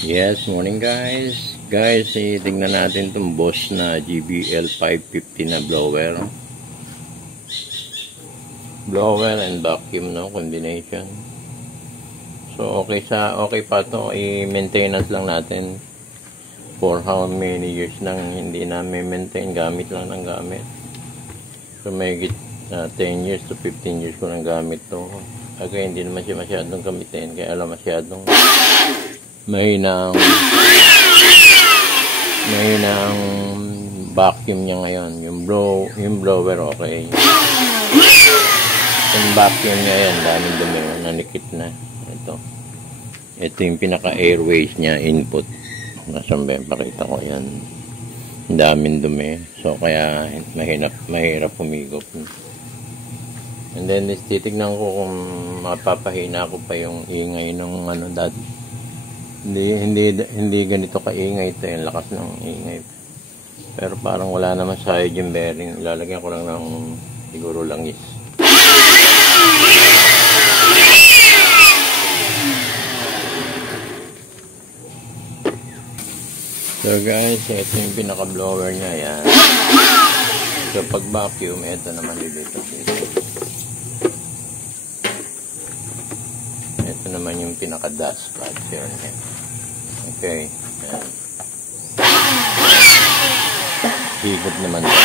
Yes, morning guys. Guys, tingnan natin itong Bosch na GBL 550 na blower. Blower and vacuum, no, combination. So okay pa to, i-maintenance lang natin for how many years nang hindi namin maintain, gamit lang ng gamit. So may 10 years to 15 years ko nang gamit to. Kaya hindi naman siya masyadong gamitin, kaya alam masyadong mahinang vacuum niya ngayon. Yung blower okay. Yung vacuum niya yan, daming dumi, nanikit na. Ito yung pinaka airways niya, input. Nasaan ba, pakita ko yan. Daming dumi, so kaya mahirap humigop. And then titignan ko kung mapapahina ko pa yung ingay ng dati. Hindi ganito kaingay ito, yung lakas ng ingay. Pero parang wala naman side yung bearing. Lalagyan ko lang ng siguro langis. So guys, ito yung pinaka blower niya, yan. So pag vacuum, ito naman dito. Ito naman yung pinaka dust pad niya. Okay, yan. Higop naman ito.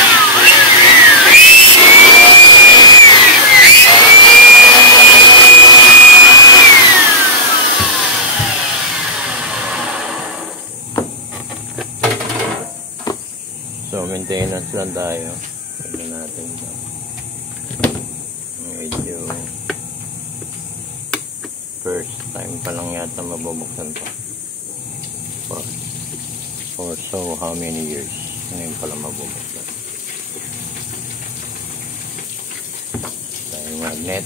So maintenance lang tayo. Tignan natin ito. Medyo first time pa lang yata mabubuksan to. For so how many years ngayon pala mabubuksan. Tayong magnet.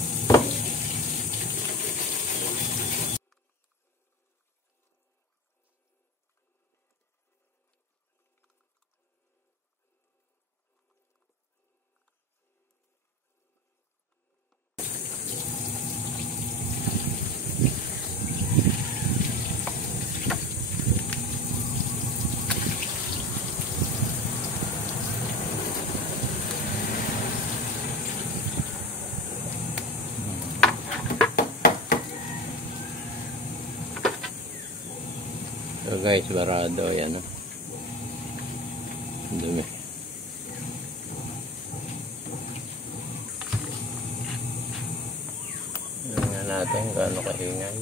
So guys, barado, yan o. Dumi. Tingnan natin gaano kaingay.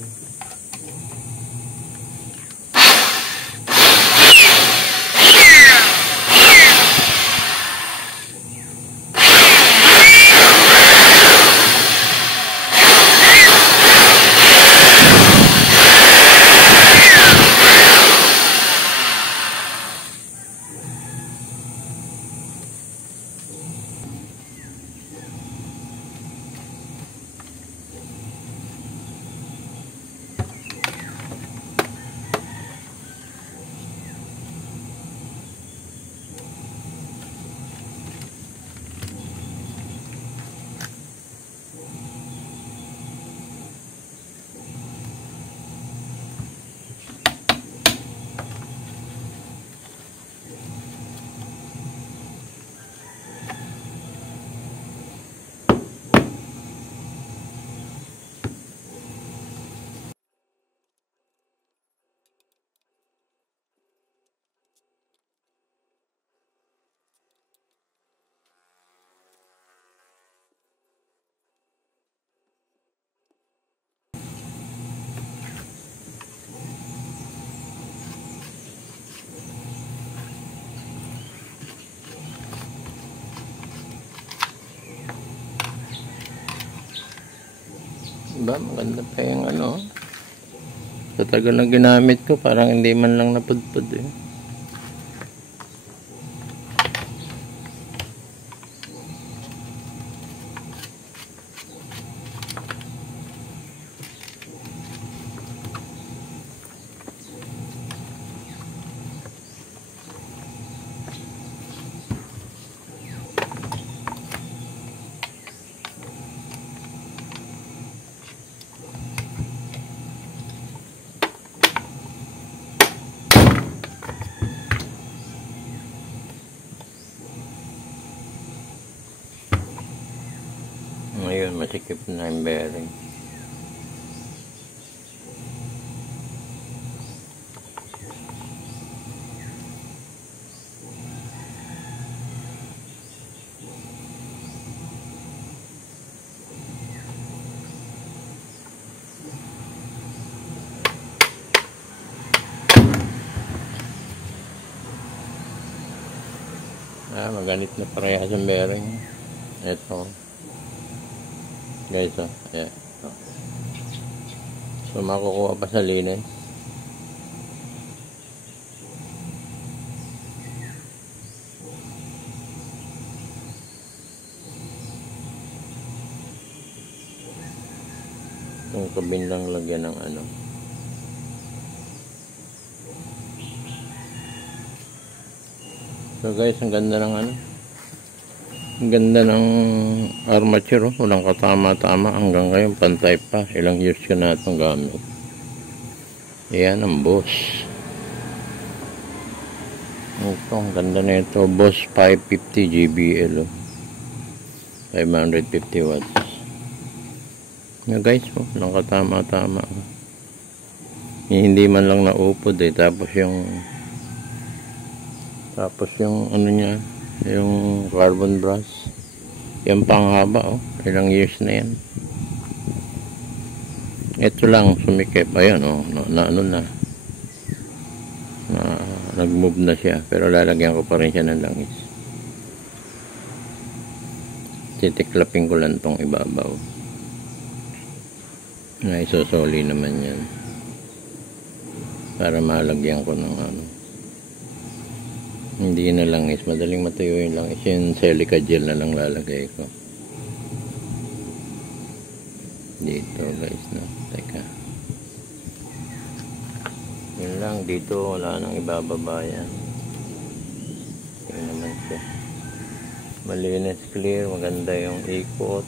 Diba? Maganda pa yung sa tagal na ginamit ko, parang hindi man lang napudpud eh. masikip na yung bearing. Maganit na parehas ang bearing. Ito. Guys, ayan. So, makukuha pa sa linis. Itong kabilang lagyan ng ano. So guys, ang ganda ng ano. Ang ganda ng armature, walang katama-tama hanggang ngayon, pantay pa. Ilang years ko na itong gamit. Ayan ang Boss. Ito, ang ganda na ito. Boss 550 GBL. 550 watts. Nga guys, walang katama-tama. Hindi man lang naupod tapos yung ano niya, yung carbon brass, yung panghaba, ilang years na yan. Ito lang sumikip, ayan, nag-move na siya, pero lalagyan ko pa rin siya ng langis. Titiklapin ko lang tong ibabaw. Na isosoli naman yan para malagyan ko ng ano. Hindi na langis, madaling matuyo yung langis. Yung silica gel na lang lalagay ko dito guys, no? Teka, yun lang dito, wala nang ibababa yan. Yun naman siya, malinis, clear, maganda yung ikot.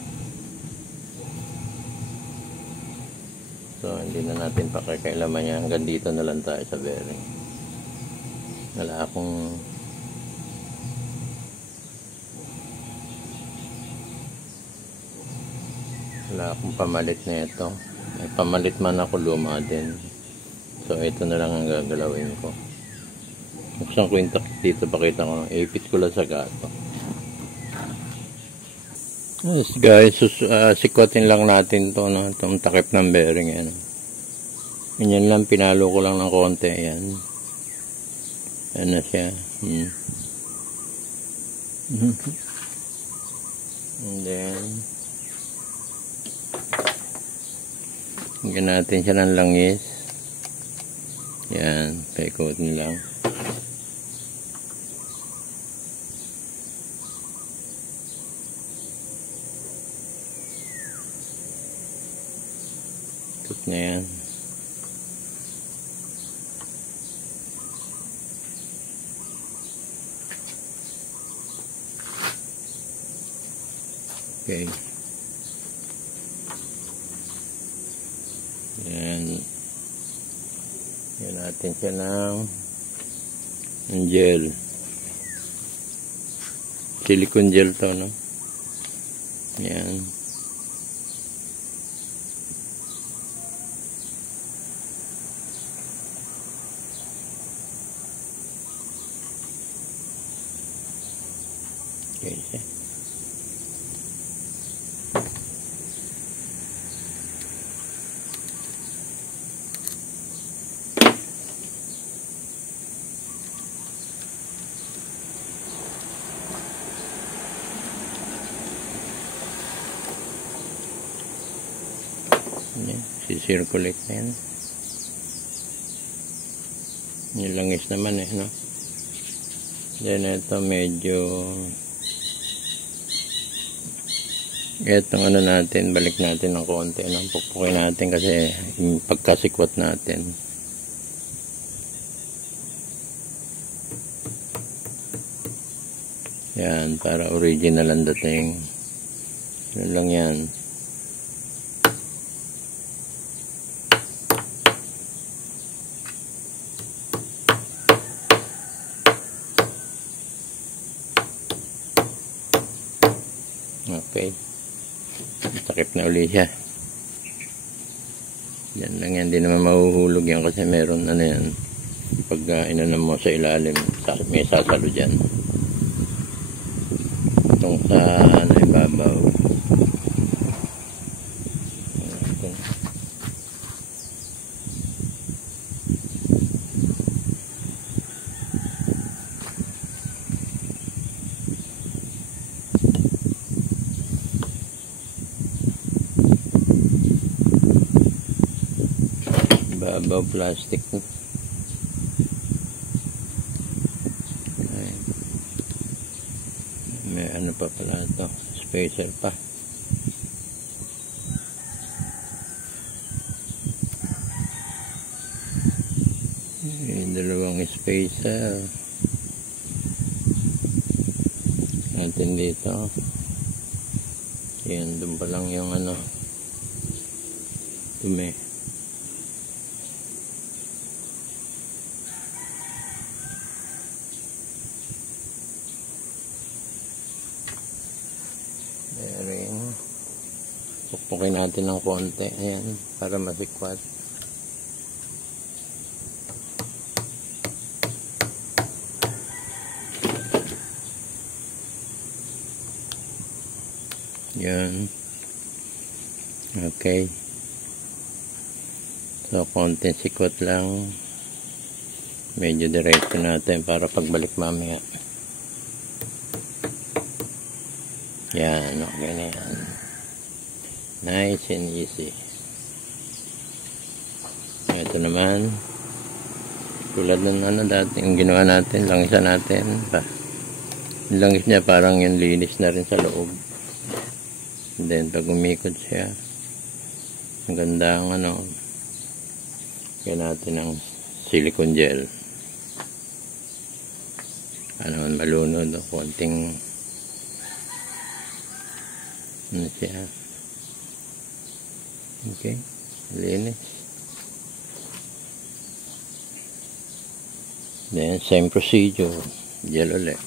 So hindi na natin pakikailaman yan, hanggang dito na lang tayo sa bearing. Wala akong pamalit na ito. May pamalit man ako, luma din. So ito na lang ang gagalawin ko. Buksan ko yung takip dito, pakita ko, ipit ko lang sa gato. Yes guys, sikotin lang natin to, no? Itong takip ng bearing yan. Ganyan lang, pinalo ko lang ng konti. Yan. Yan na siya. And then hinggan natin siya ng langis. Yan, paikotin lang. Ikot niya yan. Okay. Yan. Yan natin siya ng gel. Silicone gel to, no? Yan. Okay siya. Si-circulate na yan. Yung langis naman no? Then ito medyo itong ano natin, balik natin ng konti, no? Pupukin natin kasi yung pagkasikwat natin. Yan, para original ang dating. Yun lang yan. Okay. takip na uli siya. Yan lang yan, hindi naman mahuhulog yan kasi meron ano yan, pag inanam mo sa ilalim may sasalo dyan itong sa ano, ibabaw. Babaw plastic. Ay. May ano pa pala ito, spacer pa. May dalawang spacer natin dito. Yan, doon pa lang yung ano, dumi. Pukpukin natin ng konti. Ayan, para masikwat. Yan. Okay. So, konti sikwat lang. Medyo diretso natin para pagbalik mamaya. Yan, okay na yan. Nice and easy. Ito naman, tulad ng ano dati, yung ginawa natin, langisan natin. Yung langis niya parang yung linis na rin sa loob. And then, pag umikot siya, ang ganda ang ano, kaya natin ng silicone gel. Ano, malunod, konting ano siya. Okay, linis. Then, same procedure. Gel ulit.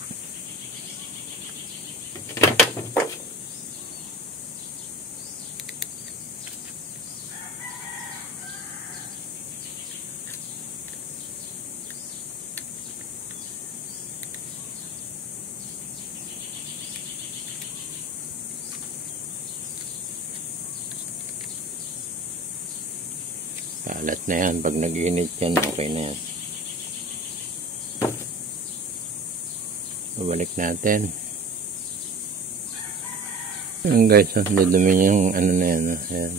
Kalat na yan. Pag nag-init yan, okay na yan. Babalik natin. Ayan guys, dudumi yung ano na yan. Ayan.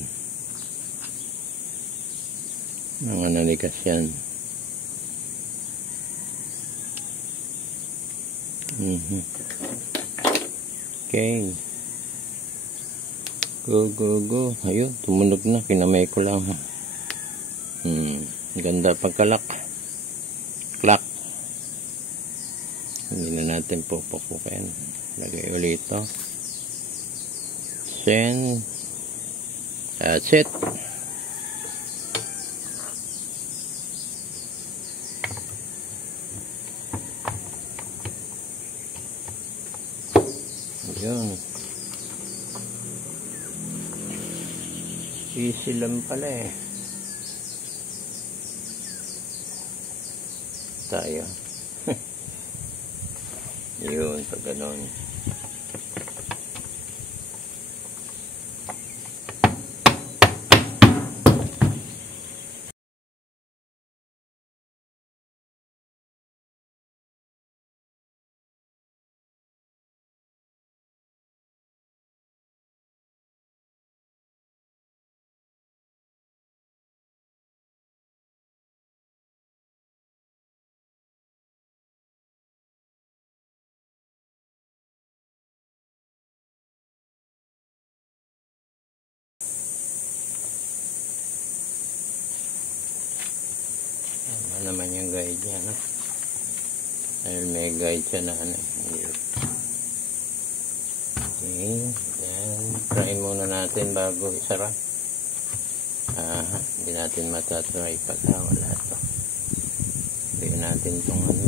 Mga nalikas yan. Okay. Go, go, go. Ayun, tumunog na. Kinamay ko lang. Ganda pagkalak. Klak. Hindi na natin pupukukin. Lagay ulit ito. Then, that's it. Yun. Easy lang pala eh. Tayo. Yun, pag ganon. Ano naman yung guide niya, no? Dahil may guide siya na ano. Okay, yan. Try muna natin bago isara. Hindi natin matatry pag wala ito. Bigyan natin itong ano.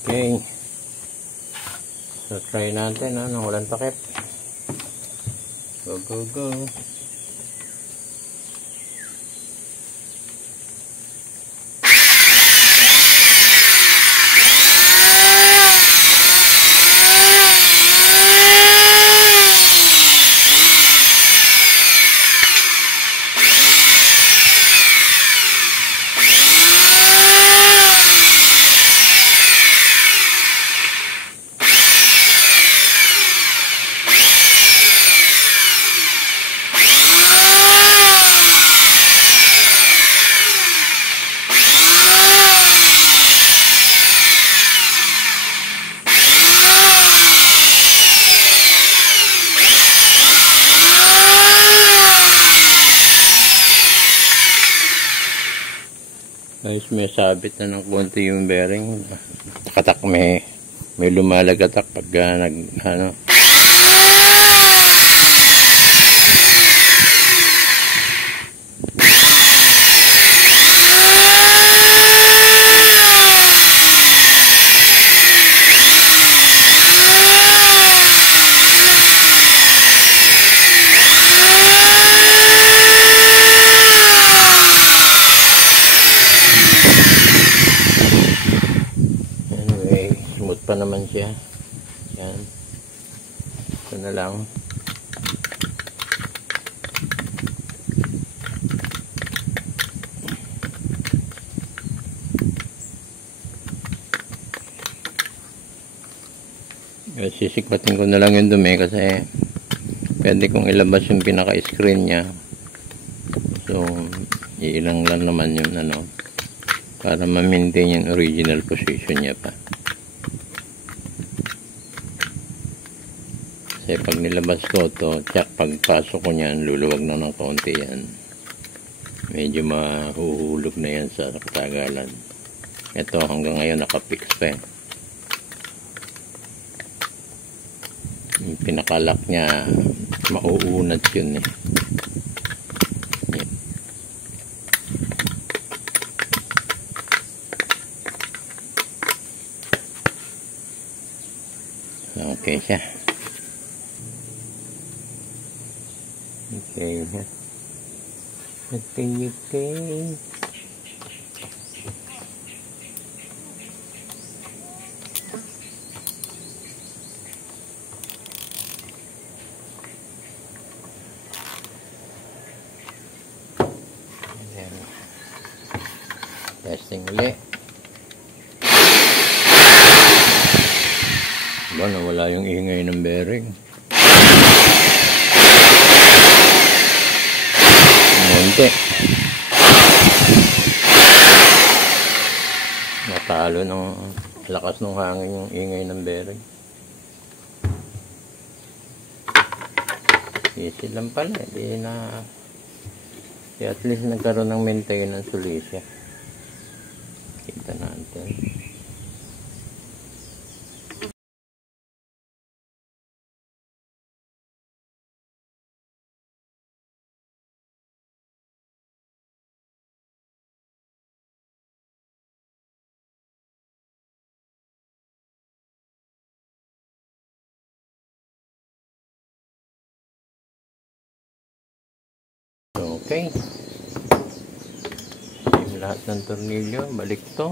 Okay. So, try natin, nang walang takip. Go, go, go. Guys, may sabit na ng konti yung bearing. Takatak, may lumalagatak pag ano. Smooth pa naman siya. Yan. Ito na lang. Sisikwatin ko na lang yung dumi kasi pwede kong ilabas yung pinaka-screen niya. So, iilang lang naman yung ano para ma-maintain yung original position niya pa. Kasi pag nilabas ko to, tsak pagpasok ko niyan, luluwag na ng konti yan. Medyo mahuhulog na yan sa katagalan. Ito hanggang ngayon nakapix pa eh. Yung pinakalak niya, mauunat yun eh. Okay siya. Okay. Okay. Testing ulit. Ba, nawala yung ingay ng bearing. Munti. Natalo ng lakas ng hangin yung ingay ng bearing. Easy lang pala. Di na... at least nagkaroon ng maintenance ulit siya. Kita natin. Okay. Lahat ng tornilyo, balik to.